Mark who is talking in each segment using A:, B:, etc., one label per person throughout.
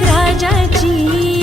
A: राजाची.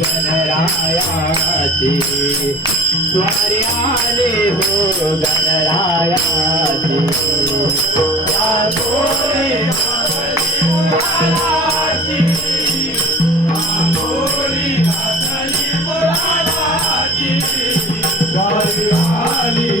A: गणरायाची. स्वारी आले हो गणरायाची. स्वारी आली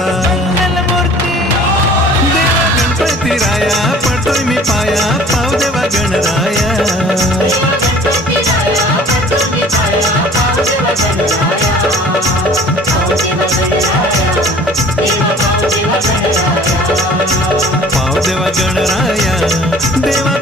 B: देवाचा देवा गणपती राया पडतोय मी पाया पाव देवा गणराया. पाव देवा गणराया. देवा